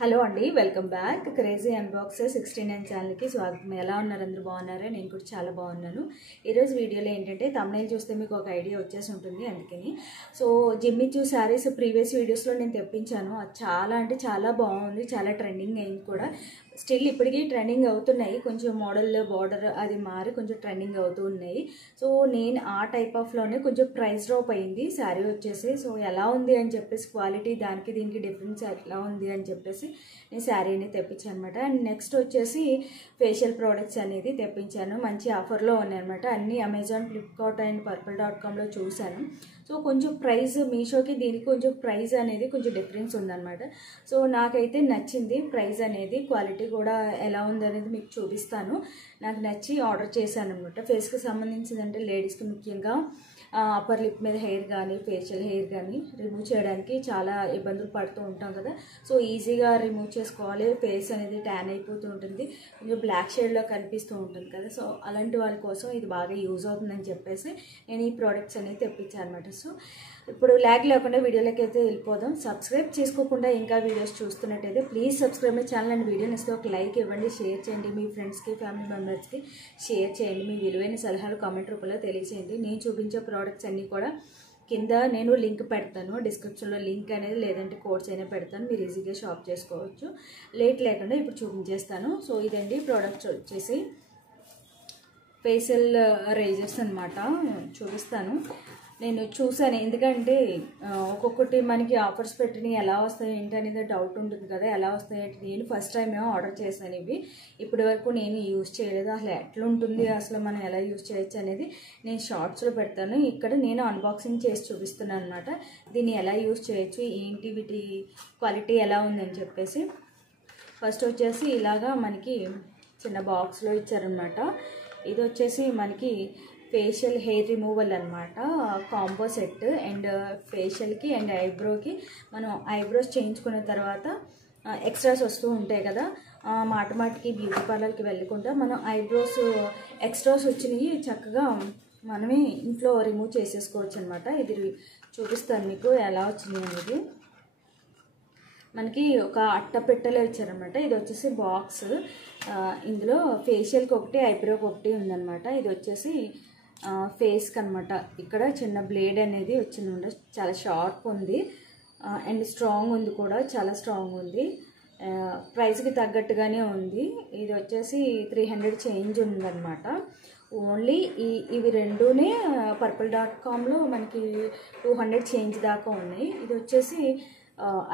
Hello అండి, welcome back. Crazy అన్బాక్సర్ 69 ఛానల్కి స్వాగతం. ఎలా ఉన్నారు? అందరూ బాగున్నారా? నేను కూడా చాలా బాగున్నాను. ఈరోజు వీడియోలో ఏంటంటే తమ్నైల్ చూస్తే మీకు ఒక ఐడియా వచ్చేసి ఉంటుంది. అందుకని జిమ్మి చూ శారీస్ ప్రీవియస్ వీడియోస్లో నేను తెప్పించాను. అది చాలా అంటే చాలా బాగుంది, చాలా ట్రెండింగ్ అయింది కూడా. స్టిల్ ఇప్పటికీ ట్రెండింగ్ అవుతున్నాయి. కొంచెం మోడల్ బార్డర్ అది మారి కొంచెం ట్రెండింగ్ అవుతూ ఉన్నాయి. సో నేను ఆ టైప్ ఆఫ్లోనే కొంచెం ప్రైస్ డ్రాప్ అయింది శారీ వచ్చేసి. సో ఎలా ఉంది అని చెప్పేసి, క్వాలిటీ దానికి దీనికి డిఫరెన్స్ ఎలా ఉంది అని చెప్పేసి నేను శారీని తెప్పించాను అనమాట. అండ్ నెక్స్ట్ వచ్చేసి ఫేషియల్ ప్రోడక్ట్స్ అనేది తెప్పించాను. మంచి ఆఫర్లో ఉన్నాయన్నమాట. అన్నీ అమెజాన్, ఫ్లిప్కార్ట్ అండ్ purple.comలో చూశాను. సో కొంచెం ప్రైస్ మీషోకి దీనికి కొంచెం ప్రైస్ అనేది కొంచెం డిఫరెన్స్ ఉందన్నమాట. సో నాకైతే నచ్చింది ప్రైస్ అనేది. క్వాలిటీ కూడా ఎలా ఉందనేది మీకు చూపిస్తాను. నాకు నచ్చి ఆర్డర్ చేశాను అనమాట. ఫేస్కి సంబంధించిందంటే లేడీస్కి ముఖ్యంగా అప్పర్ లిప్ మీద హెయిర్ కానీ, ఫేషియల్ హెయిర్ కానీ రిమూవ్ చేయడానికి చాలా ఇబ్బందులు పడుతూ ఉంటాం కదా. సో ఈజీగా రిమూవ్ చేసుకోవాలి. ఫేస్ అనేది ట్యాన్ అయిపోతూ ఉంటుంది, కొంచెం బ్లాక్ షేడ్లో కనిపిస్తూ ఉంటుంది కదా. సో అలాంటి వాళ్ళ కోసం ఇది బాగా యూజ్ అవుతుందని చెప్పేసి నేను ఈ ప్రోడక్ట్స్ అనేది తెప్పించాను అనమాట. సో ఇప్పుడు ల్యాగ్ లేకుండా వీడియోలోకి అయితే వెళ్ళిపోదాం. సబ్స్క్రైబ్ చేసుకోకుండా ఇంకా వీడియోస్ చూస్తున్నట్టయితే please subscribe my channel and వీడియోని ఇస్తే ఒక లైక్ ఇవ్వండి, షేర్ చేయండి, మీ ఫ్రెండ్స్కి, ఫ్యామిలీ మెంబర్స్కి షేర్ చేయండి. మీ విలువైన సలహాలు కామెంట్ రూపంలో తెలియజేయండి. నేను చూపించే ప్రోడక్ట్స్ అన్నీ కూడా కింద నేను లింక్ పెడతాను, డిస్క్రిప్షన్లో లింక్ అనేది, లేదంటే కోడ్స్ అయినా పెడతాను. మీరు ఈజీగా షాప్ చేసుకోవచ్చు. లేట్ లేకుండా ఇప్పుడు చూపించేస్తాను. సో ఇదండి ప్రోడక్ట్స్ వచ్చేసి ఫేషియల్ రేజర్స్ అనమాట. చూపిస్తాను. నేను చూసాను, ఎందుకంటే ఒక్కొక్కటి మనకి ఆఫర్స్ పెట్టిన ఎలా వస్తాయి ఏంటి అనేది డౌట్ ఉంటుంది కదా. ఎలా వస్తాయి అంటే నేను ఫస్ట్ టైం ఏమో ఆర్డర్ చేశాను ఇవి. ఇప్పటి వరకు నేను యూజ్ చేయలేదు. అసలు ఎట్లుంటుంది, అసలు మనం ఎలా యూజ్ చేయొచ్చు అనేది నేను షార్ట్స్లో పెడతాను. ఇక్కడ నేను అన్బాక్సింగ్ చేసి చూపిస్తున్నాను అనమాట. దీన్ని ఎలా యూజ్ చేయొచ్చు, ఏంటి, వీటి క్వాలిటీ ఎలా ఉందని చెప్పేసి. ఫస్ట్ వచ్చేసి ఇలాగా మనకి చిన్న బాక్స్లో ఇచ్చారనమాట. ఇది వచ్చేసి మనకి ఫేషియల్ హెయిర్ రిమూవల్ అనమాట, కాంబో సెట్. అండ్ ఫేషియల్కి అండ్ ఐబ్రోకి మనం ఐబ్రోస్ చేయించుకున్న తర్వాత ఎక్స్ట్రాస్ వస్తూ ఉంటాయి కదా. మాటికి బ్యూటీ పార్లర్కి వెళ్ళకుండా మనం ఐబ్రోస్ ఎక్స్ట్రాస్ వచ్చినవి చక్కగా మనమే ఇంట్లో రిమూవ్ చేసేసుకోవచ్చు అనమాట. ఇది చూపిస్తాను మీకు ఎలా వచ్చినాయి అనేది. మనకి ఒక అట్ట పెట్టెలో ఇచ్చారనమాట. ఇది వచ్చేసి బాక్స్. ఇందులో ఫేషియల్కి ఒకటి, ఐబ్రోకి ఒకటి ఉందన్నమాట. ఇది వచ్చేసి ఫేస్కి అనమాట. ఇక్కడ చిన్న బ్లేడ్ అనేది వచ్చిందండి. చాలా షార్ప్ ఉంది అండ్ స్ట్రాంగ్ ఉంది కూడా, చాలా స్ట్రాంగ్ ఉంది. ప్రైస్కి తగ్గట్టుగానే ఉంది. ఇది వచ్చేసి 300 చేంజ్ ఉందన్నమాట. ఓన్లీ ఇవి రెండునే purple.comలో మనకి 200 చేంజ్ దాకా ఉన్నాయి. ఇది వచ్చేసి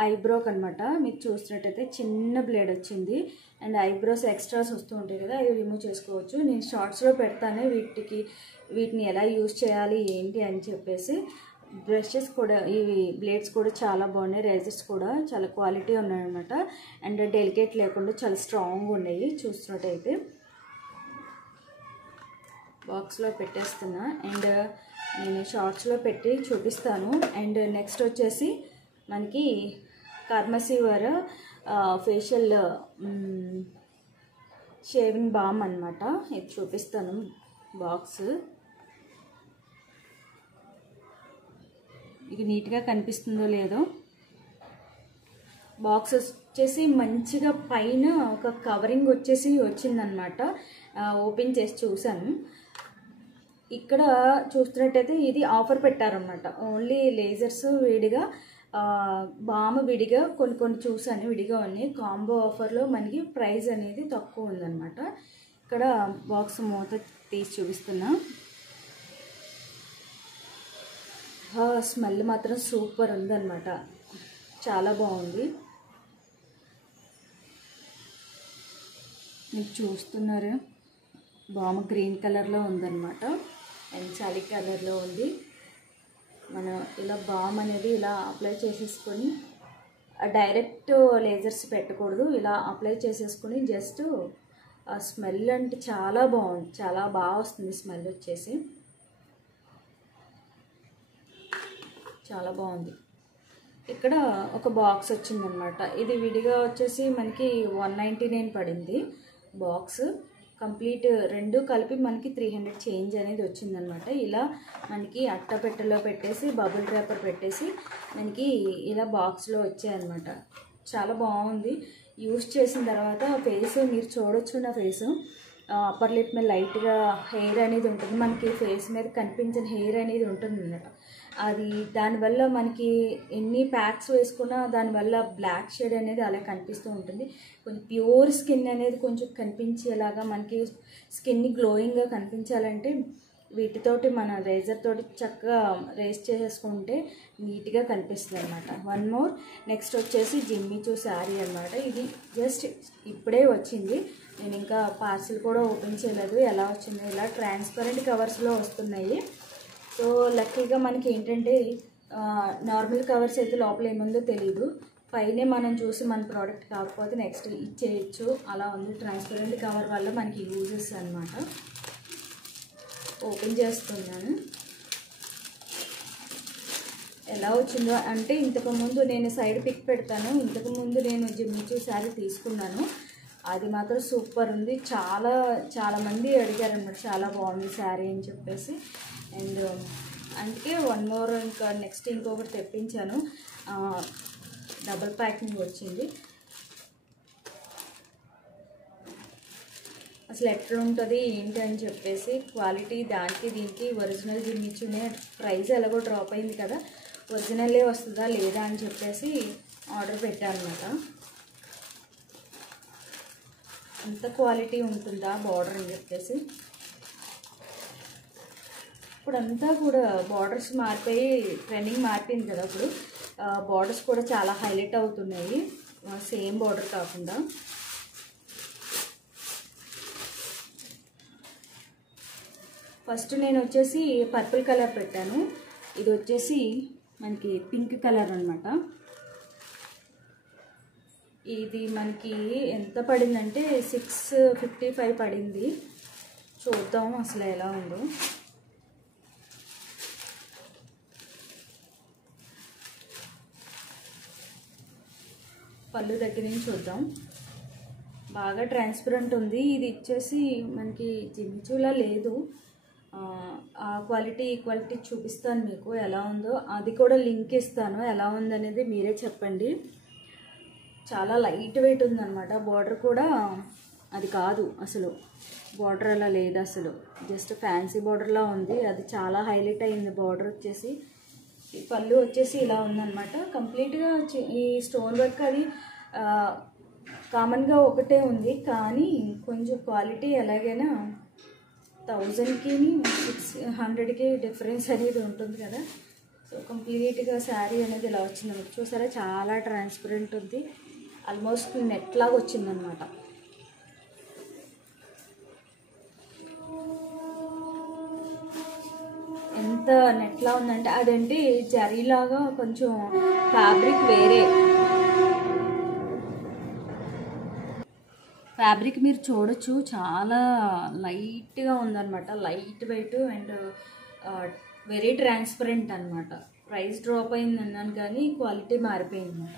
ఐబ్రోకి అనమాట. మీకు చూసినట్టయితే చిన్న బ్లేడ్ వచ్చింది. అండ్ ఐబ్రోస్ ఎక్స్ట్రాస్ వస్తూ ఉంటాయి కదా, అవి రిమూవ్ చేసుకోవచ్చు. నేను షార్ట్స్లో పెడతాను వీటిని ఎలా యూజ్ చేయాలి ఏంటి అని చెప్పేసి. బ్రషెస్ కూడా, ఇవి బ్లేడ్స్ కూడా చాలా బాగున్నాయి. రేజర్స్ కూడా చాలా క్వాలిటీ ఉన్నాయన్నమాట. అండ్ డెలికేట్ లేకుండా చాలా స్ట్రాంగ్ ఉన్నాయి. చూసినట్టయితే బాక్స్లో పెట్టేస్తున్నా. అండ్ నేను షార్ట్స్లో పెట్టి చూపిస్తాను. అండ్ నెక్స్ట్ వచ్చేసి మనకి కర్మసీవర్ ఫేషియల్ షేవింగ్ బామ్ అనమాట. ఇది చూపిస్తాను. బాక్స్ ఇది నీట్గా కనిపిస్తుందో లేదో. బాక్స్ వచ్చేసి మంచిగా పైన ఒక కవరింగ్ వచ్చేసి వచ్చిందనమాట. ఓపెన్ చేసి చూసాను. ఇక్కడ చూస్తున్నట్టయితే ఇది ఆఫర్ పెట్టారనమాట. ఓన్లీ లేజర్స్ విడిగా, బామ్ విడిగా కొన్ని చూసాను, విడిగా ఉన్నాయి. కాంబో ఆఫర్లో మనకి ప్రైస్ అనేది తక్కువ ఉందన్నమాట. ఇక్కడ బాక్స్ మూత తీసి చూపిస్తున్నా. స్మెల్ మాత్రం సూపర్ ఉందన్నమాట. చాలా బాగుంది. మీకు చూస్తున్నారు, బామ్ గ్రీన్ కలర్లో ఉందన్నమాట. అండ్ చలి కలర్లో ఉంది. మనం ఇలా బామ్ అనేది ఇలా అప్లై చేసేసుకొని, డైరెక్ట్ లేజర్స్ పెట్టకూడదు, ఇలా అప్లై చేసేసుకొని జస్ట్ స్మెల్ అంటే చాలా బాగుంది. చాలా బాగా వస్తుంది స్మెల్ వచ్చేసి. చాలా బాగుంది. ఇక్కడ ఒక బాక్స్ వచ్చిందనమాట. ఇది విడిగా వచ్చేసి మనకి 199 పడింది బాక్స్. కంప్లీట్ రెండు కలిపి మనకి 300 చేంజ్ అనేది వచ్చిందనమాట. ఇలా మనకి అట్టపెట్టెలో పెట్టేసి బబుల్ ర్యాపర్ పెట్టేసి మనకి ఇలా బాక్స్లో వచ్చాయన్నమాట. చాలా బాగుంది. యూస్ చేసిన తర్వాత ఫేస్ మీరు చూడొచ్చు, నా ఫేస్ అప్పర్ లిప్ మీద లైట్గా హెయిర్ అనేది ఉంటుంది, మనకి ఫేస్ మీద కనిపించిన హెయిర్ అనేది ఉంటుంది అన్నమాట. అది దానివల్ల మనకి ఎన్ని ప్యాక్స్ వేసుకున్నా దానివల్ల బ్లాక్ షేడ్ అనేది అలా కనిపిస్తూ ఉంటుంది. కొంచెం ప్యూర్ స్కిన్ అనేది కొంచెం కనిపించేలాగా, మనకి స్కిన్ గ్లోయింగ్గా కనిపించాలంటే వీటితోటి మన రేజర్ తోటి చక్కగా రేస్ చేసేసుకుంటే నీట్గా కనిపిస్తుంది అనమాట. వన్ మోర్, నెక్స్ట్ వచ్చేసి జిమ్మి చూ శారీ అనమాట. ఇది జస్ట్ ఇప్పుడే వచ్చింది, నేను ఇంకా పార్సిల్ కూడా ఓపెన్ చేయలేదు. ఎలా వచ్చింది, ఇలా ట్రాన్స్పరెంట్ కవర్స్లో వస్తున్నాయి. సో లక్కీగా మనకి ఏంటంటే నార్మల్ కవర్స్ అయితే లోపల ఏముందో తెలీదు, పైనే మనం చూసి మన ప్రోడక్ట్ కాకపోతే నెక్స్ట్ ఇచ్చేయచ్చు, అలా ఉంది. ట్రాన్స్పరెంట్ కవర్ వల్ల మనకి యూజెస్ అనమాట. ఓపెన్ చేస్తున్నాను. ఎలా వచ్చిందో అంటే, ఇంతకుముందు నేను సైడ్ పిక్ పెడతాను, ఇంతకుముందు నేను జిమ్మిచూ శారీ తీసుకున్నాను, అది మాత్రం సూపర్ ఉంది. చాలామంది అడిగారు అన్నమాట, చాలా బాగుంది శారీ అని చెప్పేసి. అండ్ అందుకే వన్ మోర్ ఇంకా నెక్స్ట్ ఇంకొకటి తెప్పించాను, డబుల్ ప్యాకింగ్ వచ్చింది. అసలు ఎట్లా ఉంటుంది ఏంటి అని చెప్పేసి క్వాలిటీ దానికి దీనికి ఒరిజినల్ జిమ్మిచూనే, ప్రైస్ ఎలాగో డ్రాప్ అయింది కదా, ఒరిజినల్లే వస్తుందా లేదా అని చెప్పేసి ఆర్డర్ పెట్టాను అనమాట. అంత క్వాలిటీ ఉంటుందా బార్డర్ అని చెప్పేసి. ఇప్పుడంతా కూడా బార్డర్స్ మారిపోయి ట్రెండింగ్ మారిపోయింది కదా, ఇప్పుడు బార్డర్స్ కూడా చాలా హైలైట్ అవుతున్నాయి, సేమ్ బార్డర్ కాకుండా. ఫస్ట్ నేను వచ్చేసి పర్పుల్ కలర్ పెట్టాను, ఇది వచ్చేసి మనకి పింక్ కలర్ అనమాట. ఇది మనకి ఎంత పడిందంటే 655 పడింది. చూద్దాం అసలు ఎలా ఉందో. పళ్ళు దగ్గర నుంచి చూద్దాం. బాగా ట్రాన్స్పరెంట్ ఉంది. ఇది ఇచ్చేసి మనకి జిమ్మిచూలా లేదు, ఆ క్వాలిటీ ఈక్వాలిటీ చూపిస్తాను మీకు ఎలా ఉందో, అది కూడా లింక్ ఇస్తాను. ఎలా ఉందనేది మీరే చెప్పండి. చాలా లైట్ వెయిట్ ఉందన్నమాట. బార్డర్ కూడా అది కాదు అసలు, బార్డర్ అలా లేదు అసలు, జస్ట్ ఫ్యాన్సీ బార్డర్లా ఉంది, అది చాలా హైలైట్ అయింది బార్డర్ వచ్చేసి. ఈ పళ్ళు వచ్చేసి ఇలా ఉందన్నమాట. కంప్లీట్గా ఈ స్టోన్ వర్క్ అది కామన్గా ఒకటే ఉంది, కానీ కొంచెం క్వాలిటీ ఎలాగైనా 1000కి 600కి డిఫరెన్స్ అనేది ఉంటుంది కదా. సో కంప్లీట్గా శారీ అనేది ఇలా వచ్చింది చూసారా, చాలా ట్రాన్స్పరెంట్ ఉంది, ఆల్మోస్ట్ నెట్ లాగా వచ్చిందనమాట. ఎంత నెట్లా ఉందంటే, అదేంటి జరీలాగా కొంచెం ఫ్యాబ్రిక్ వేరే, ఫ్యాబ్రిక్ మీరు చూడొచ్చు, చాలా లైట్గా ఉందన్నమాట, light weight and very transparent అనమాట. ప్రైస్ డ్రాప్ అయింది అన్నాను కానీ క్వాలిటీ మారిపోయింది అనమాట.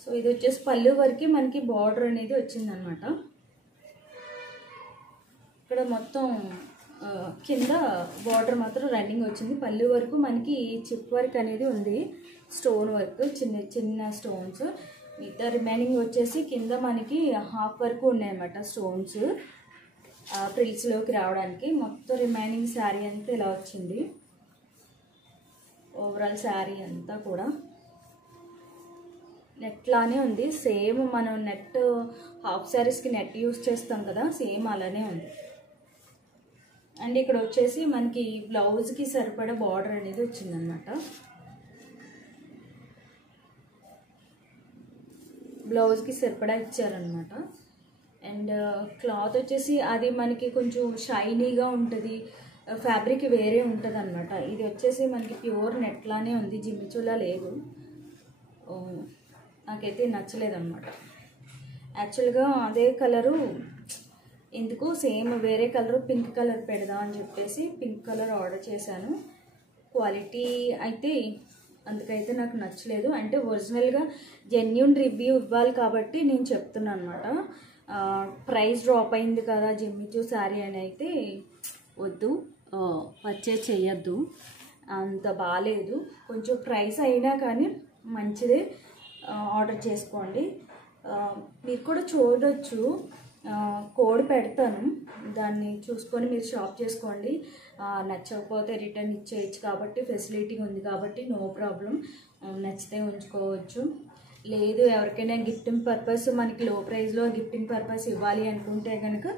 సో ఇది వచ్చేసి పళ్ళు వరకు మనకి బార్డర్ అనేది వచ్చిందనమాట. ఇక్కడ మొత్తం కింద బార్డర్ మాత్రం రన్నింగ్ వచ్చింది, పళ్ళు వరకు మనకి చిప్ వర్క్ అనేది ఉంది, స్టోన్ వర్క్, చిన్న చిన్న స్టోన్స్. మిగతా రిమైనింగ్ వచ్చేసి కింద మనకి హాఫ్ వరకు ఉన్నాయన్నమాట స్టోన్స్ ఫ్రిల్స్లోకి రావడానికి. మొత్తం రిమైనింగ్ శారీ అంతా ఇలా వచ్చింది. ఓవరాల్ శారీ అంతా కూడా నెట్లానే ఉంది, సేమ్ మనం నెట్ హాఫ్ శారీస్కి నెట్ యూస్ చేస్తాం కదా, సేమ్ అలానే ఉంది. అండ్ ఇక్కడ వచ్చేసి మనకి బ్లౌజ్కి సరిపడా బార్డర్ అనేది వచ్చిందనమాట. బ్లౌజ్కి సరిపడా ఇచ్చారనమాట. అండ్ క్లాత్ వచ్చేసి అది మనకి కొంచెం షైనీగా ఉంటుంది, ఫ్యాబ్రిక్ వేరే ఉంటుంది అనమాట. ఇది వచ్చేసి మనకి ప్యూర్ నెట్లానే ఉంది, జిమ్మిచూలా లేదు. నాకైతే నచ్చలేదన్నమాట. యాక్చువల్గా అదే కలరు ఎందుకు సేమ్ వేరే కలరు పింక్ కలర్ పెడదాం అని చెప్పేసి పింక్ కలర్ ఆర్డర్ చేశాను. క్వాలిటీ అయితే అందుకైతే నాకు నచ్చలేదు. అంటే ఒరిజినల్గా జెన్యూన్ రివ్యూ ఇవ్వాలి కాబట్టి నేను చెప్తున్నాను అనమాట. ప్రైస్ డ్రాప్ అయింది కదా జిమ్మిచూ శారీ అని అయితే వద్దు, పర్చేజ్ చేయొద్దు, అంత బాగాలేదు. కొంచెం ప్రైస్ అయినా కానీ మంచిదే, ఆర్డర్ చేసుకోండి. మీరు కూడా చూడొచ్చు, కోడ్ పెడతాను, దాన్ని చూసుకొని మీరు షాప్ చేసుకోండి. నచ్చకపోతే రిటర్న్ ఇచ్చేయచ్చు కాబట్టి ఫెసిలిటీ ఉంది కాబట్టి నో ప్రాబ్లం, నచ్చితే ఉంచుకోవచ్చు. లేదు ఎవరికైనా గిఫ్టింగ్ పర్పస్, మనకి లో ప్రైస్లో గిఫ్టింగ్ పర్పస్ ఇవ్వాలి అనుకుంటే కనుక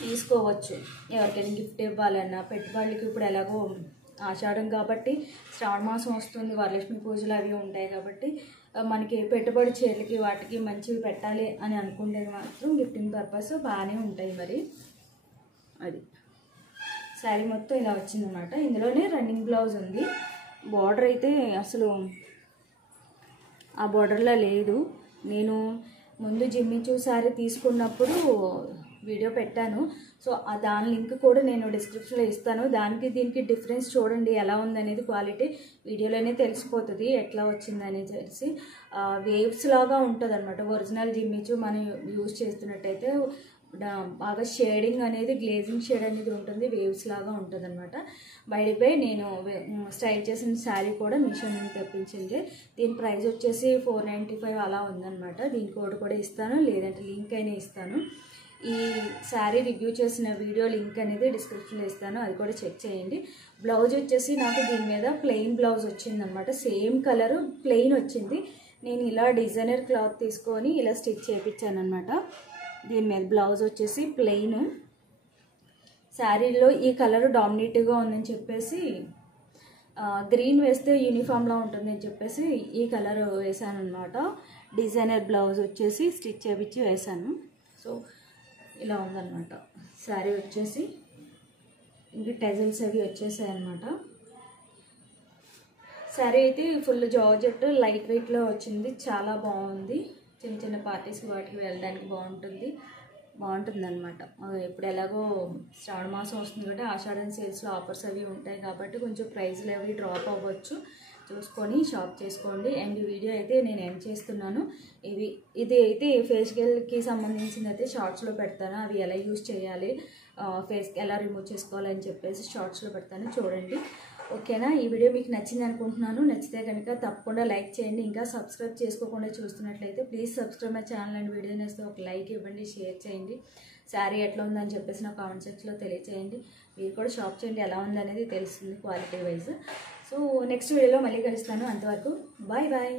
తీసుకోవచ్చు. ఎవరికైనా గిఫ్ట్ ఇవ్వాలన్నా, పెట్టుబడులకి ఇప్పుడు ఎలాగో ఆషాఢం కాబట్టి శ్రావణ మాసం వస్తుంది, వరలక్ష్మి పూజలు అవి ఉంటాయి కాబట్టి మనకి పెట్టుబడి చీరలకి వాటికి మంచివి పెట్టాలి అని అనుకుంటే మాత్రం గిఫ్టింగ్ పర్పస్ బాగానే ఉంటాయి. మరి అది శారీ మొత్తం ఇలా వచ్చిందన్నమాట. ఇందులోనే రన్నింగ్ బ్లౌజ్ ఉంది. బార్డర్ అయితే అసలు ఆ బార్డర్లో లేదు. నేను ముందు జిమ్మిచూ శారీ తీసుకున్నప్పుడు వీడియో పెట్టాను, సో దాని లింక్ కూడా నేను డిస్క్రిప్షన్లో ఇస్తాను. దానికి దీనికి డిఫరెన్స్ చూడండి ఎలా ఉందనేది, క్వాలిటీ వీడియోలోనే తెలిసిపోతుంది ఎట్లా వచ్చిందని తెలిసి. వేవ్స్ లాగా ఉంటుంది అనమాట ఒరిజినల్ జిమ్మిచూ మనం యూజ్ చేస్తున్నట్టయితే. బాగా షేడింగ్ అనేది, గ్లేజింగ్ షేడ్ అనేది ఉంటుంది, వేవ్స్ లాగా ఉంటుంది అనమాట. బయటపై నేను స్టైల్ చేసిన శారీ కూడా మీషో నుంచి తెప్పించింది. దీని ప్రైస్ వచ్చేసి 495 అలా ఉందన్నమాట. దీని కోడ్ కూడా ఇస్తాను, లేదంటే లింక్ అయినా ఇస్తాను. ఈ శారీ రివ్యూ చేసిన వీడియో లింక్ అనేది డిస్క్రిప్షన్లో ఇస్తాను, అది కూడా చెక్ చేయండి. బ్లౌజ్ వచ్చేసి నాకు దీని మీద ప్లెయిన్ బ్లౌజ్ వచ్చిందనమాట. సేమ్ కలరు ప్లెయిన్ వచ్చింది. నేను ఇలా డిజైనర్ క్లాత్ తీసుకొని ఇలా స్టిచ్ చేయించాను అనమాట. దీని మీద బ్లౌజ్ వచ్చేసి ప్లెయిన్. శారీలో ఈ కలర్ డామినేటివ్గా ఉందని చెప్పేసి, గ్రీన్ వేస్తే యూనిఫామ్లో ఉంటుందని చెప్పేసి ఈ కలర్ వేసాను అనమాట. డిజైనర్ బ్లౌజ్ వచ్చేసి స్టిచ్ చేయించి వేసాను. సో ఇలా ఉందన్నమాట శారీ వచ్చేసి. ఇంకా టెజల్స్ అవి వచ్చేసాయి అన్నమాట. శారీ అయితే ఫుల్ జార్జెట్ లైట్ వెయిట్లో వచ్చింది, చాలా బాగుంది. చిన్న చిన్న పార్టీస్కి వాటికి వెళ్ళడానికి బాగుంటుంది అనమాట. ఇప్పుడు ఎలాగో శ్రావణ మాసం వస్తుంది కాబట్టి ఆషాఢం సేల్స్లో ఆఫర్స్ అవి ఉంటాయి కాబట్టి కొంచెం ప్రైస్లు అవి డ్రాప్ అవ్వచ్చు, చూసుకొని షాప్ చేసుకోండి. అండ్ ఈ వీడియో అయితే నేను ఎండ్ చేస్తున్నాను. ఇది అయితే ఫేషియల్కి సంబంధించింది అయితే షార్ట్స్లో పెడతాను, అవి ఎలా యూజ్ చేయాలి, ఫేస్కి ఎలా రిమూవ్ చేసుకోవాలని చెప్పేసి షార్ట్స్లో పెడతాను, చూడండి. ఓకేనా? ఈ వీడియో మీకు నచ్చింది అనుకుంటున్నాను. నచ్చితే కనుక తప్పకుండా లైక్ చేయండి. ఇంకా సబ్స్క్రైబ్ చేసుకోకుండా చూస్తున్నట్లయితే please subscribe my channel and video నేస్తే ఒక లైక్ ఇవ్వండి, షేర్ చేయండి. శారీ ఎట్లా ఉందని చెప్పేసి నా కామెంట్ సెక్షన్లో తెలియచేయండి. మీరు కూడా షాప్ చేయండి, ఎలా ఉందనేది తెలుస్తుంది క్వాలిటీ వైజ్. సో నెక్స్ట్ వీడియోలో మళ్ళీ కలుస్తాను. అంతవరకు బాయ్ బాయ్.